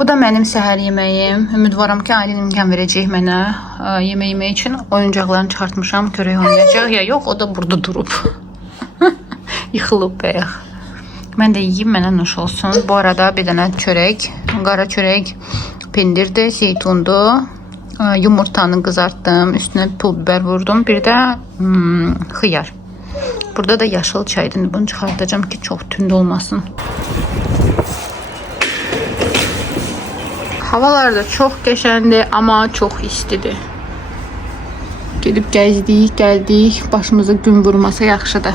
Bu da mənim səhər yeməyim. Ümidvaram ki, Aylin imkan verəcək mənə yemək yemək üçün. Oyuncaqlarını çıxartmışam, körək oynayacaq. Ya yox, o da burada durub. Yıxılıb bayaq. Mən də yiyeyim, mənə nuş olsun. Bu arada bir dənə çörək, qara çörək, pendirdir, zeytundur. Yumurtanı qızartdım, üstünə pul biber vurdum. Bir də xiyar. Burada da yaşıl çaydır. Bunu çıxartacağım ki, çox tünd olmasın. Havalar da çox qəşəndir, amma çox istidir. Gedib gəzdik, gəldik. Başımıza gün vurmasa yaxşıdır.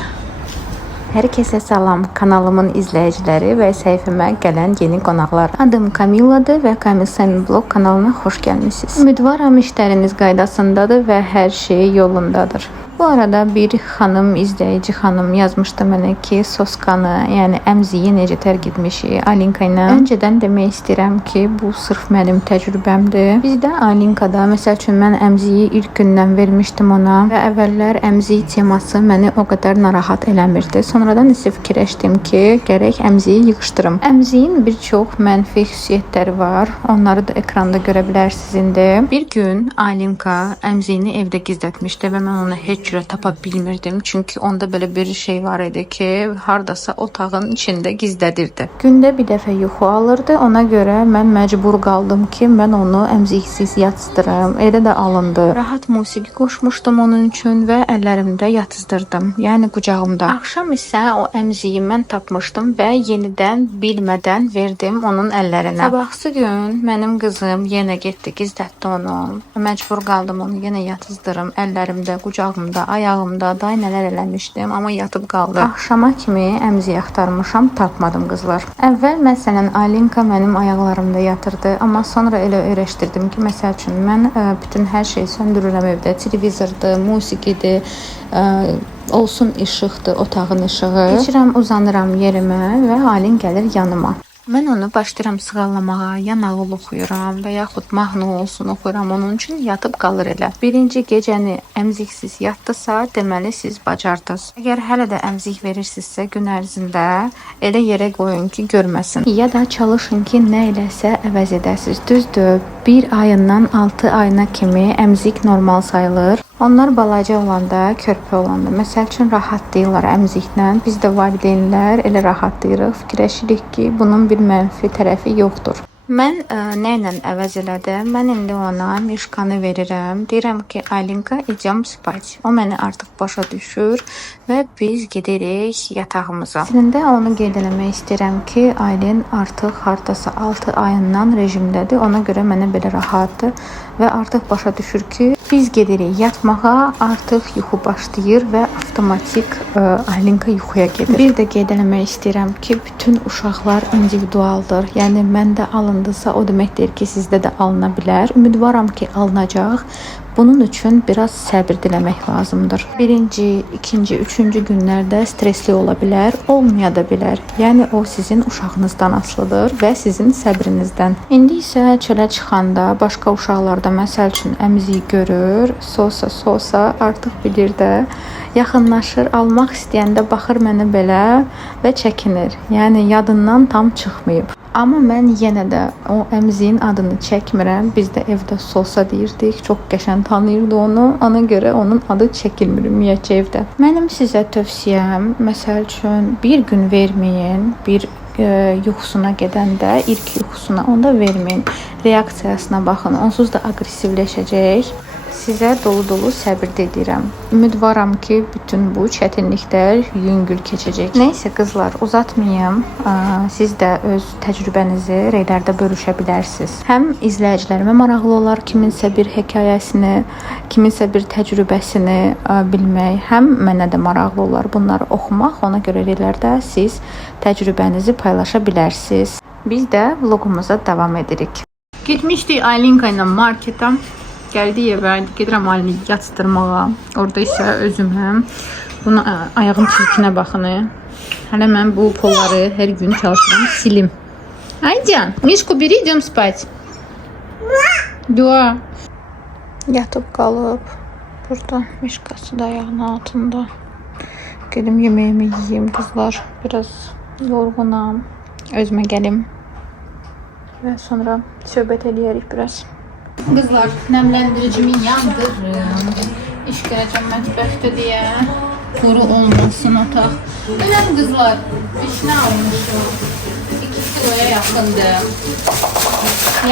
Hər kəsə salam, kanalımın izləyiciləri və səhifəmə gələn yeni qonaqlar. Adım Kamiladır və Kamil Səmin Vlog kanalına xoş gəlmisiniz. Ümidvaram işləriniz qaydasındadır və hər şey yolundadır. Bu arada bir xanım, izləyici xanım yazmışdı mənə ki, soskanı, yəni əmziyi necə tərk etmişik Alinka ilə. Öncədən demək istəyirəm ki, bu sırf mənim təcrübəmdir. Bizdə Alinkada, məsəl üçün mən əmziyi ilk gündən vermişdim ona və əvvəllər əmziyi teması məni o qədər narahat eləmirdi. Sonradan isə fikirləşdim ki, gərək əmziyi yığışdırım. Əmziyin bir çox mənfi xüsusiyyətləri var. Onları da ekranda görə bilərsiniz indi. Bir gün Alinka əmziyini evdə gizlətmişdi və mən onu heç cürə tapa bilmirdim. Çünki onda belə bir şey var idi ki, hardasa otağın içində gizlədirdi. Gündə bir dəfə yuxu alırdı. Ona görə mən məcbur qaldım ki, mən onu əmziksiz yatsıdırım. Elə də alındı. Rahat musiqi qoşmuşdum onun üçün və əllərimdə yatızdırdım. Yəni qucağımda. Axşam isə o əmziyi mən tapmışdım və yenidən bilmədən verdim onun əllərinə. Sabahsı gün mənim qızım yenə getdi, gizlətdi onu. Məcbur qaldım onu yenə yatızdırım. Əllərimdə, qucağımda, ayağımda da nələr eləmişdim, amma yatıb qaldı. Axşama kimi əmziyi axtarmışam, tapmadım qızlar. Əvvəl məsələn Alinka mənim ayaqlarımda yatırdı, amma sonra elə öyrəşdirdim ki, məsəl üçün mən bütün hər şeyi söndürürəm evdə. Televizordur, musiqidir, olsun işıqdır, otağın işığı. Keçirəm, uzanıram yerimə və Alin gəlir yanıma. Mən onu başlayıram sığallamağa, ya nağıl oxuyuram və yaxud mahnı olsun oxuyuram, onun üçün yatıb qalır elə. Birinci gecəni əmziksiz yatdısa, deməli siz bacardınız. Əgər hələ də əmzik verirsinizsə, gün ərzində elə yerə qoyun ki, görməsin. Ya da çalışın ki, nə eləsə əvəz edəsiniz. Düzdür, 1 ayından 6 ayına kimi əmzik normal sayılır. Onlar balaca olanda, körpə olanda, məsəl üçün rahat deyirlər əmziklə. Biz də valideynlər elə rahat deyirik, fikirləşirik ki, bunun bir mənfi tərəfi yoxdur. Mən nə ilə əvəz elədim? Mən indi ona mişkanı verirəm. Deyirəm ki, Alinka, idem spać. O məni artıq başa düşür və biz gedirik yatağımıza. Əslində onu qeyd eləmək istəyirəm ki, Aylin artıq hardasa 6 ayından rejimdədir. Ona görə mənə belə rahatdır və artıq başa düşür ki, biz gedirik yatmağa, artıq yuxu başlayır və avtomatik Alinka yuxuya gedir. Bir də qeyd eləmək istəyirəm ki, bütün uşaqlar individualdır. Yəni məndə alındısa, o deməkdir ki, sizdə də alına bilər. Ümidvaram ki, alınacaq. Bunun üçün biraz səbir diləmək lazımdır. Birinci, ikinci, üçüncü günlərdə stresli ola bilər, olmaya da bilər. Yəni o sizin uşağınızdan asılıdır və sizin səbrinizdən. İndi isə çölə çıxanda başqa uşaqlarda məsəl üçün əmziyi görür, sosa artıq bilir də, yaxınlaşır, almaq istəyəndə baxır mənə belə və çəkinir. Yəni yadından tam çıxmayıb. Amma mən yenə də o əmziyin adını çəkmirəm. Biz də evdə sosa deyirdik. Çox qəşəng tanıyırdı onu. Ona görə onun adı çəkilmir ümumiyyətcə evdə. Mənim sizə tövsiyəm, məsəl üçün bir gün verməyin. Bir yuxusuna gedəndə, ilk yuxusuna onda verməyin. Reaksiyasına baxın. Onsuz da aqressivləşəcək. Sizə dolu-dolu səbir edirəm. Ümidvaram ki, bütün bu çətinliklər yüngül keçəcək. Nəysə qızlar, uzatmayım. Siz də öz təcrübənizi reylərdə bölüşə bilərsiniz. Həm izləyicilərimə maraqlı olar kiminsə bir hekayəsini, kiminsə bir təcrübəsini bilmək, həm mənə də maraqlı olar bunları oxumaq. Ona görə reylərdə siz təcrübənizi paylaşa bilərsiniz. Biz də vlogumuza davam edirik. Getmişdik Alinka ilə marketə. Gəldi evə, gedirəm Alini yatsıdırmağa. Orada isə özümə bunu ayağım çirkinə baxın. Hələ mən bu polları hər gün çalışıram silim. Aycan, Mишку beri, идем спать. Да. Yatıb qalıb. Burada Mişkası da ayağının altında. Gedim yemeğimi yiyeyim kızlar. Biraz yorgunam. Özümə gəlim. və sonra söhbət eləyərik biraz. Qızlar, nəmləndiricimi yandırırım. İş gələcəm mətbəxdə deyə. Quru olmasın otaq. Bilən qızlar, vişnə almışım. 2 kiloya yaxındır.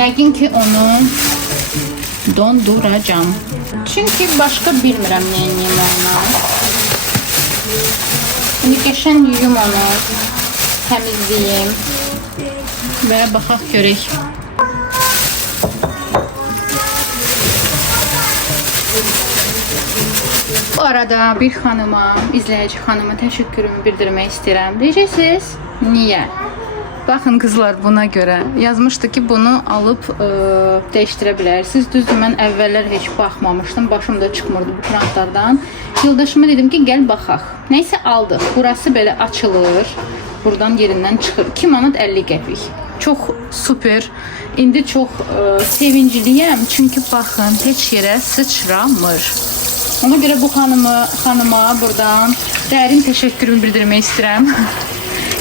Yəqin ki onu donduracam. Çünki başqa bilmirəm nə edeyim onunla. Şimdi qəşən yuyum onu, təmizləyim və baxaq görək. Bu arada bir xanıma, izləyici xanıma təşəkkürümü bildirmək istəyirəm. Deyəcəksiniz, niyə? Baxın qızlar, buna görə yazmışdı ki, bunu alıb dəyişdirə bilərsiniz. Düzdür, mən əvvəllər heç baxmamışdım, başım da çıxmırdı bu krantlardan. Yoldaşıma dedim ki, gəl baxaq. Nəysə aldıq. Burası belə açılır, buradan yerindən çıxır. 2 manat 50 qəpik. Çox super. İndi çox sevincliyəm, çünki baxın, heç yerə sıçramır. Ona görə bu xanıma buradan dərin təşəkkürümü bildirmək istəyirəm.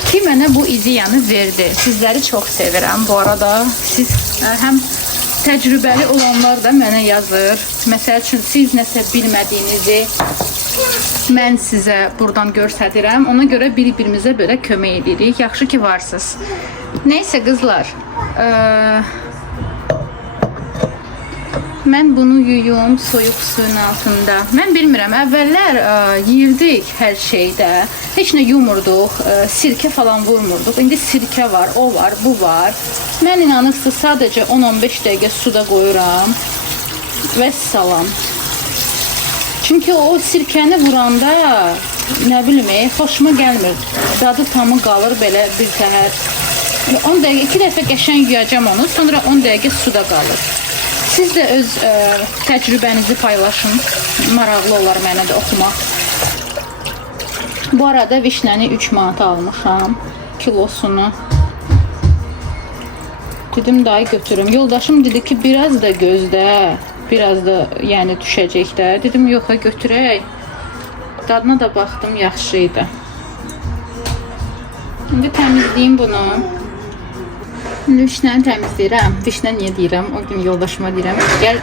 Ki mənə bu ideyanı verdi. Sizləri çox sevirəm. Bu arada siz həm təcrübəli olanlar da mənə yazır. Məsəl üçün siz nəsə bilmədiyinizi mən sizə buradan göstərirəm. Ona görə bir-birimizə belə kömək edirik. Yaxşı ki varsınız. Nəysə qızlar, mən bunu yuyum soyuq suyun altında. Mən bilmirəm, əvvəllər yeyirdik hər şeydə. Heç nə yumurduq, sirkə falan vurmurduq. İndi sirkə var, o var, bu var. Mən inanırsınız, sadəcə 10-15 dəqiqə suda qoyuram və salam. Çünki o sirkəni vuranda, nə bilim, xoşuma gəlmir. Dadı tamı qalır belə bir təhər. 10 dəqiqə, 2 dəfə qəşəng yuyacam onu, sonra 10 dəqiqə suda qalır. Siz də öz təcrübənizi paylaşın. Maraqlı olar mənə də oxumaq. Bu arada vişnəni 3 manata almışam. Kilosunu. Dedim, dayı götürüm. Yoldaşım dedi ki, biraz da gözlə. Biraz da yəni düşəcək də. Dedim, yox, götürək. Dadına da baxdım, yaxşı idi. İndi təmizləyim bunu. Vişnəni təmizləyirəm. Vişnə niyə deyirəm? O gün yoldaşıma deyirəm, gəl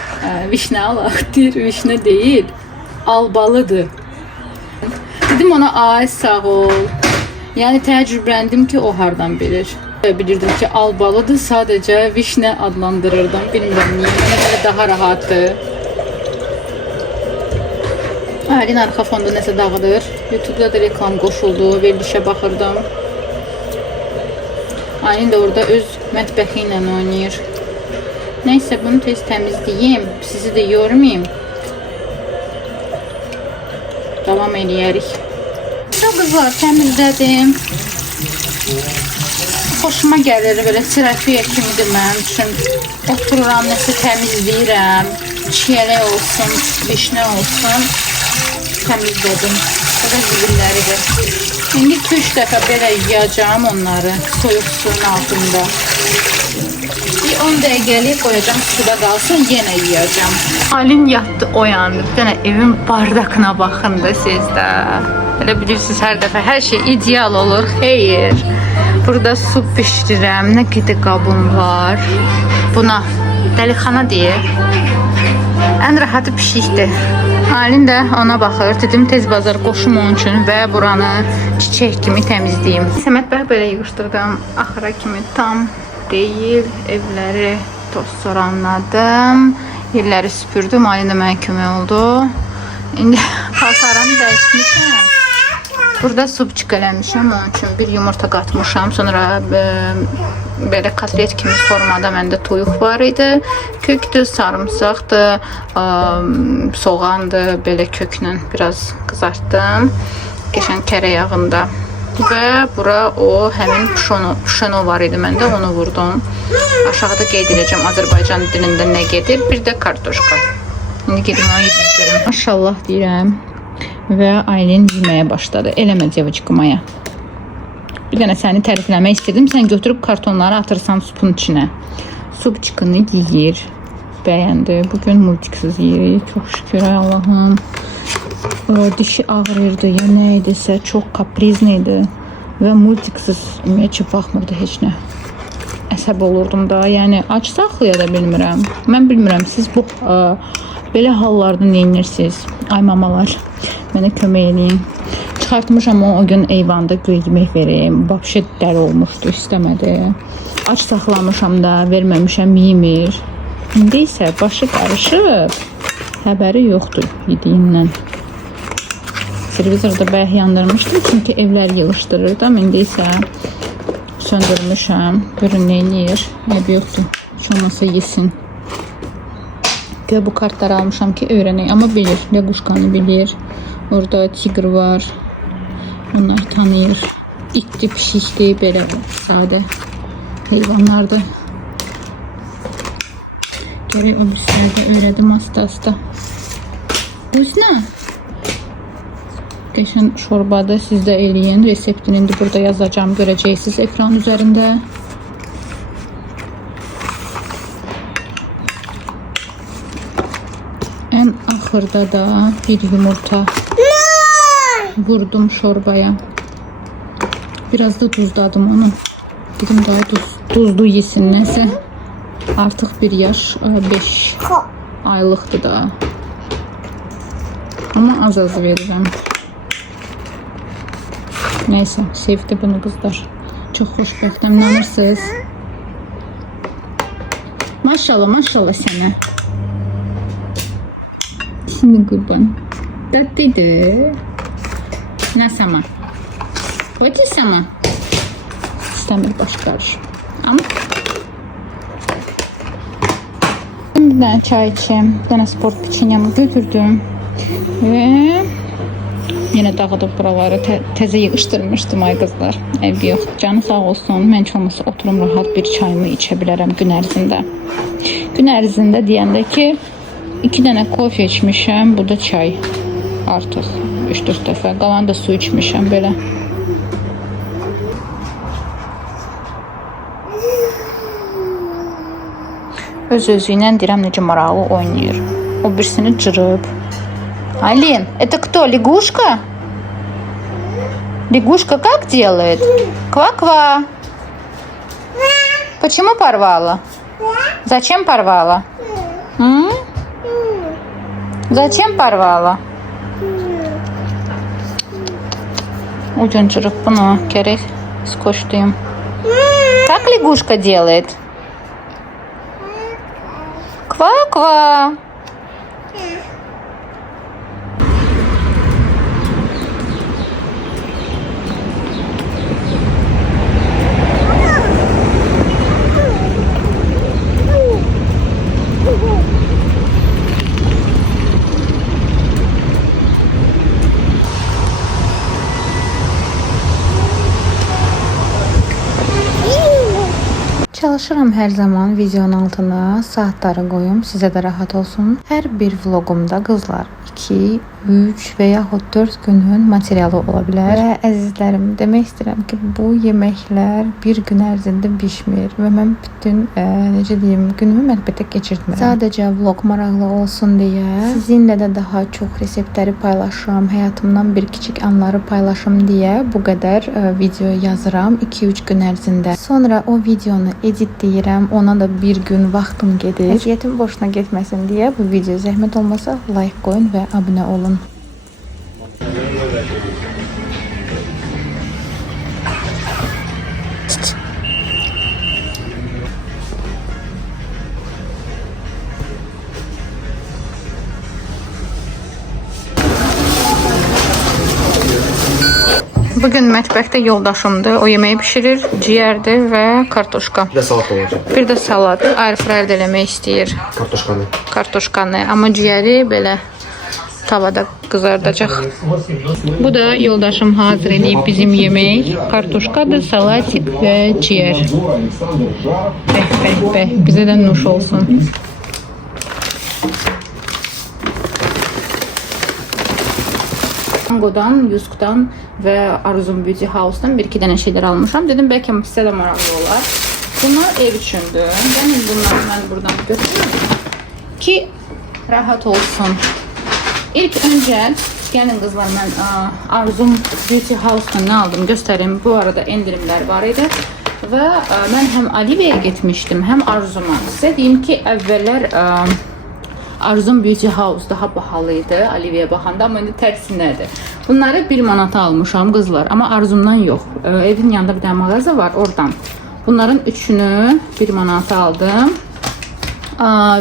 vişnə alaq. Deyir, vişnə deyil, albalıdır. Dedim ona, ay sağ ol. Yəni təcrübələndim ki, o hardan bilir. Bilirdim ki, albalıdır, sadəcə vişnə adlandırırdım. Bilmirəm niyə, mənə belə daha rahatdır. Aylin arxa fonda nəsə dağıdır. YouTube'da da reklam qoşuldu, verilişə baxırdım. Aylin də orada öz mətbəxi ilə oynayır. Nəysə, bunu tez təmizləyim, sizi də yormayayım. Davam eləyərik. Qızlar, təmizlədim. Xoşuma gəlir, belə terapiya kimidir mənim üçün. Otururam, nəsə təmizləyirəm. Çiyələk olsun, vişnə olsun. Təmizlədim. Bu da zibilləridir. İndi 2-3 dəfə belə yuyacağım onları soyuq suyun altında. Bir 10 dəqiqəlik qoyacağım, suda qalsın, yenə yuyacağım. Aylin yatdı, oyandı. Bir dənə evin bardakına baxın da siz də. Elə bilirsiniz, hər dəfə hər şey ideal olur. Xeyr. Burada su pişirirəm. Nə qədər qabım var. Buna dəlixana deyir. Ən rahatı pişikdir. Aylin də ona baxır. Dedim, tez bazar qoşum onun üçün və buranı çiçək kimi təmizləyim. Mətbəx belə yığışdırdım. Axıra kimi tam deyil. Evləri toz soranladım. Yerləri süpürdüm. Aylin də mənə kömək oldu. İndi paltarını dəyişmişəm. Burada supçik eləmişəm. Onun üçün bir yumurta qatmışam. Sonra belə kotlet kimi formada məndə toyuq var idi. Kökdür, sarımsaqdır, soğandır. Belə köklə biraz qızartdım. Qəşəng kərə yağında. Və bura o həmin puşeno var idi məndə, onu vurdum. Aşağıda qeyd edəcəm Azərbaycan dilində nə gedir. Bir də kartoşka. İndi gedim onu yedizdirim. Maşallah deyirəm. Və Aylin yeməyə başladı. Eləmə девочка Maya. Bir dənə səni tərifləmək istedim. Sən götürüb kartonları atırsan supun içinə. Supçıqını yeyir. Bəyəndi. Bugün multiksiz yeyirik. Çox şükür Allah'ım. Dişi ağrırdı. Ya nə idisə çox kaprizli idi. Və multiksiz ümumiyyətcə baxmırdı heç nə. əsəb olurdum da. Yəni ac saxlaya da bilmirəm. Mən bilmirəm siz bu belə hallarda nə edirsiniz? Ay mamalar, mənə kömək eləyin. Çıxartmışam o gün eyvanda göy yemək verim. Vəbşə dəli olmuşdu, istəmədi. Ac saxlamışam da, verməmişəm, yemir. İndi isə başı qarışıb, xəbəri yoxdur yediyindən. Televizorda bayaq yandırmışdım çünki evlər yığışdırırdım. İndi isə söndürmüşəm. Görün nə eləyir. Eybi yoxdur. Heç olmasa yesin. Göyə bu kartları almışam ki öyrənək. Amma bilir. Lequşkanı bilir. Orada tigr var. Onlar tanıyır. İtdi, pişikdi. Belə sadə heyvanlardır. Gərək o bir öyrədim asta-asta. Hüsnə. Qəşən şorbadır. Siz də eləyin. Reseptini indi burada yazacağım. Görəcəksiniz ekran üzərində. Ən axırda da bir yumurta vurdum şorbaya. Biraz da tuzladım onu. Dedim daha tuzlu yesin nəsə. Artıq 1 yaş 5 aylıqdır da. Ama az verirəm. Neyse, sevdi bunu qızlar. Çox xoşbəxtəm, inanırsınız. Maşallah, maşallah sənə. Şimdi qurban. Tatlıydı. Nə sama? Hadi sama. İstəmir baş qarış. Ama bir dənə çay içeyim. Bir dənə sport piçinyamı götürdüm. Ve yine dağıdıb buraları təzə yığışdırmışdım ay qızlar. Eybi yox, canı sağ olsun. Mən heç olmasa oturum rahat bir çayımı içə bilərəm gün ərzində. Gün ərzində deyəndə ki 2 dənə kofe içmişəm, bu da çay. Artıq 3-4 dəfə. Qalan da su içmişəm belə. Öz-özü ilə deyirəm necə maraqlı oynayır. O birisini cırıb. Алин, это кто? Лягушка? Лягушка как делает? Ква-ква. Почему порвала? Зачем порвала? Зачем порвала? Ucuncuruk bunu gerek skoştuyum. Как лягушка делает? Ква-ква. Çalışıram hər zaman videonun altına saatları qoyum, sizə də rahat olsun. Hər bir vloqumda qızlar 2, 3 və yaxud 4 günün materialı ola bilər. Və əzizlərim, demək istəyirəm ki, bu yeməklər bir gün ərzində bişmir və mən bütün necə deyim, günümü mətbəxdə keçirtmirəm. Sadəcə vloq maraqlı olsun deyə, sizinlə də daha çox reseptləri paylaşım, həyatımdan bir kiçik anları paylaşım deyə bu qədər video yazıram 2-3 gün ərzində. Sonra o videonu editləyirəm, ona da bir gün vaxtım gedir. Əziyyətim boşuna getməsin deyə bu video zəhmət olmasa like qoyun və abunə olun. Bugün mətbəxdə yoldaşımdır. O yeməyi pişirir, ciyərdir və kartoşka. Bir də salat olacaq. Bir də salat. Airfryerdə eləmək istəyir. Kartoşkanı. Kartoşkanı. Amma ciyəri belə tavada qızardacaq. Bu da yoldaşım hazır edib bizim yemək. Kartoşkadır, salatik və ciyər. Bəh, bəh, bəh. Bizə də nuş olsun. Mangodan, Yusk'dan və Arzum Beauty House'dan 1-2 dənə şeylər almışam. Dedim bəlkə sizə də maraqlı olar. Bunlar ev üçündür. Yəni bunları mən buradan götürürüm ki rahat olsun. İlk öncə gəlin qızlar, mən Arzum Beauty House'dan nə aldım göstərim. Bu arada endirimlər var idi və mən həm Aliviyə getmişdim, həm Arzuma. Sizə deyim ki, əvvəllər Arzum Beauty House daha bahalı idi Aliviyə baxanda, amma indi tərsinədir. Bunları 1 manata almışam qızlar, amma Arzumdan yox. Evin yanında bir dənə mağaza var, oradan. Bunların üçünü 1 manata aldım.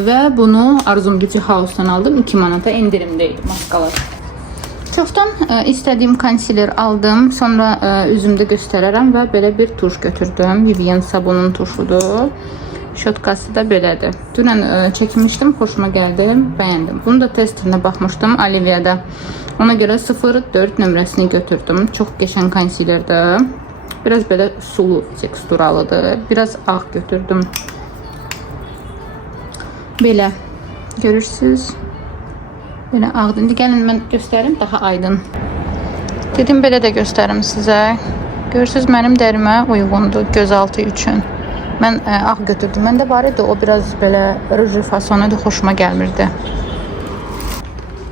Və bunu Arzum Beauty House'dan aldım. 2 manata indirimdeydi maskalar. Çoxdan istədiyim konsiler aldım. Sonra üzümdə göstərərəm və belə bir tuş götürdüm. Vivienne sabunun tuşudur. Şotkası da belədir. Dünən çəkmişdim, xoşuma gəldi, bəyəndim. Bunu da testerinə baxmışdım Alivia'da. Ona görə 04 nömrəsini götürdüm. Çox qəşəng konsilerdir. Biraz belə sulu teksturalıdır. Biraz ağ götürdüm. Belə görürsünüz. Belə ağdır. İndi gəlin mən göstərim daha aydın. Dedim belə də göstərim sizə. Görürsünüz mənim dərimə uyğundur gözaltı üçün. Mən ağ götürdüm. Məndə var idi, o biraz belə ruj fasonu idi, xoşuma gəlmirdi.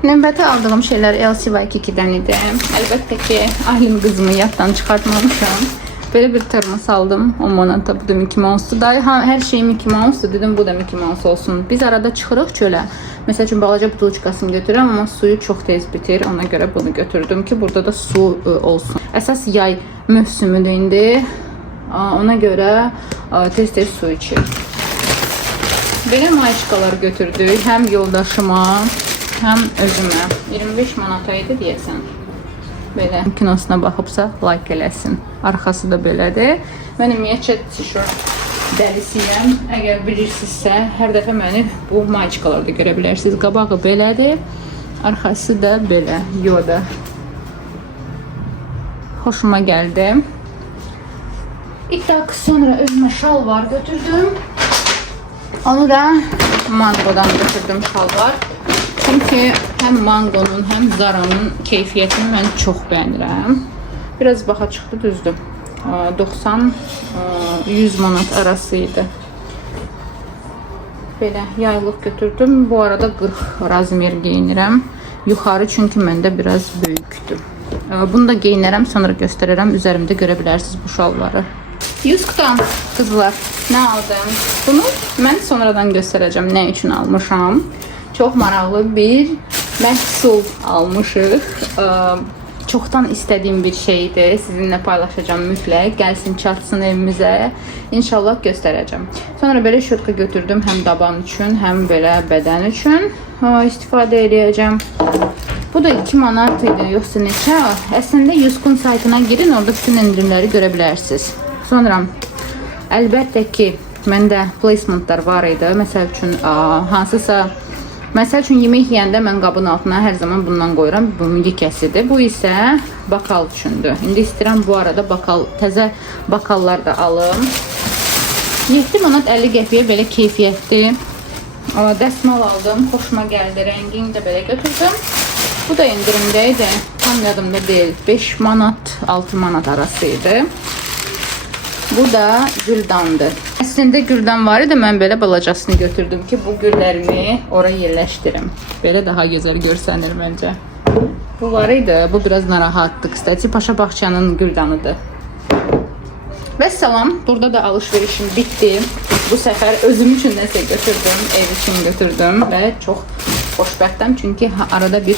Növbəti aldığım şeylər LCY2-dən idi. Əlbəttə ki, ailim qızımı yaddan çıxartmamışam. Böyle bir termos aldım. 10 manata, bu da Mickey Mouse'du. Daha her şey Mickey Mouse'du. Dedim bu da Mickey Mouse olsun. Biz arada çıxırıq çölə. Məsəl üçün balaca butulçkasını götürürəm, amma suyu çox tez bitir. Ona görə bunu götürdüm ki, burada da su olsun. Əsas yay mövsümüdür indi. Ona görə tez-tez su içir. Belə mayışqalar götürdük. Həm yoldaşıma, həm özümə. 25 manata idi deyəsən. Belə kinosuna baxıbsa like eləsin. Arxası da belədir. Mən ümumiyyətcə tişört dəlisiyəm. Əgər bilirsinizsə, hər dəfə məni bu mayışqalarda görə bilərsiniz. Qabağı belədir. Arxası da belə. Yoda. Xoşuma gəldi. İlk sonra özümə şalvar götürdüm. Onu da Mango'dan götürdüm şalvar. Çünki həm Mango'nun, həm Zara'nın keyfiyyətini mən çox bəyənirəm. Biraz baha çıxdı, düzdür. 90-100 manat arası idi. Belə yaylıq götürdüm. Bu arada 40 razmer geyinirəm. Yuxarı çünki məndə biraz böyükdür. Bunu da geyinərəm, sonra göstərərəm. Üzərimdə görə bilərsiniz bu şalvarı. Yuskdan qızlar, nə aldım? Bunu mən sonradan göstərəcəm, nə üçün almışam. Çox maraqlı bir məhsul almışıq. Çoxdan istədiyim bir şeydir. Sizinlə paylaşacağım mütləq. Gəlsin, çatsın evimizə. İnşallah göstərəcəm. Sonra belə şurtka götürdüm. Həm daban üçün, həm belə bədən üçün istifadə edəcəm. Bu da 2 manat idi, yoxsa neçə? Əslində Yuskun saytına girin, orada bütün indirimləri görə bilərsiniz. Sonra əlbəttə ki, məndə placementlar var idi. Məsəl üçün hansısa yemək yeyəndə mən qabın altına hər zaman bundan qoyuram. Bu yekəsidir. Bu isə bakal üçündür. İndi istəyirəm bu arada təzə bakallar da alım. 7 manat 50 qəpiyə belə keyfiyyətli dəsmal aldım. Xoşuma gəldi. Rəngini də belə götürdüm. Bu da indirimdə idi. Tam yadımda deyil. 5 manat 6 manat arası idi. Bu da güldandır. Əslində güldan var idi, mən belə balacasını götürdüm ki, bu güllərimi oraya yerləşdirim. Belə daha gözəl görsənir məncə. Bu var idi, bu biraz narahatdır. Kıstati Paşa Bahçanın güldanıdır. Və salam, burada da alışverişim bitdi. Bu səfər özüm üçün nəsə götürdüm, ev üçün götürdüm və çox xoşbəxtəm. Çünki arada bir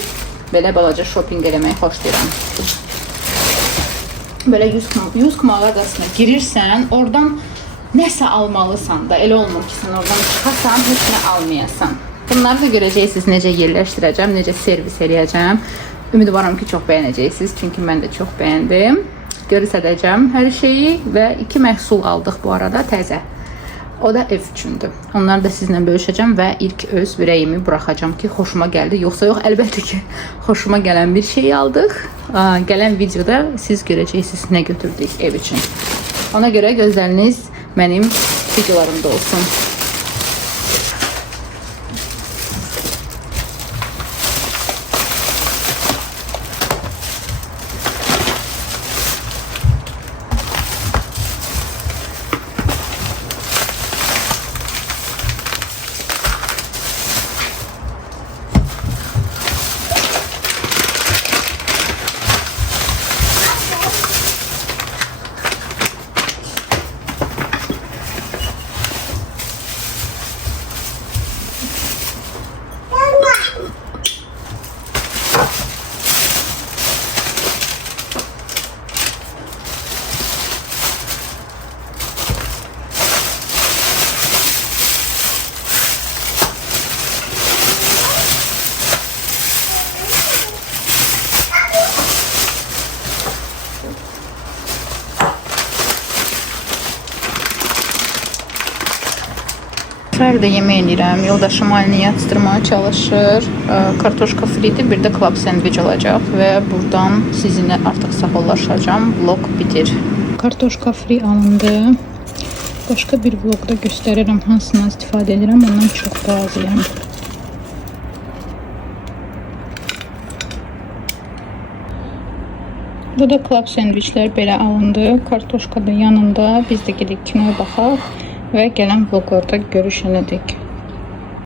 belə balaca shopping eləməyi xoşlayıram. Böyle Yusk mağazasına girirsən, oradan nəsə almalısan da, elə olmur ki, sən oradan çıxasan, heç nə almayasan. Bunları da görəcəksiniz, necə yerləşdirəcəm, necə servis eləyəcəm. Ümidvaram ki, çox bəyənəcəksiniz, çünki mən də çox bəyəndim. Göstərəcəm hər şeyi və 2 məhsul aldıq bu arada təzə. O da ev üçündür. Onları da sizinlə bölüşəcəm və ilk öz ürəyimi buraxacağım ki, xoşuma gəldi. Yoxsa yox, əlbəttə ki, xoşuma gələn bir şey aldıq. Gələn videoda siz görəcəksiniz nə götürdük ev üçün. Ona görə gözləriniz mənim videolarımda olsun. İsraildə yemək edirəm. Yoldaşım Alini yatızdırmaya çalışır. Kartoşka fridir, bir də club sandviç olacaq və buradan sizinlə artıq sağollaşacağım. Vlog bitir. Kartoşka fri alındı. Başqa bir vlogda göstərirəm hansından istifadə edirəm. Ondan çox razıyam. Bu da club sandviçlər belə alındı. Kartoşka da yanında. Biz də gedib kinoya baxaq və gələn vloglarda görüşənədik.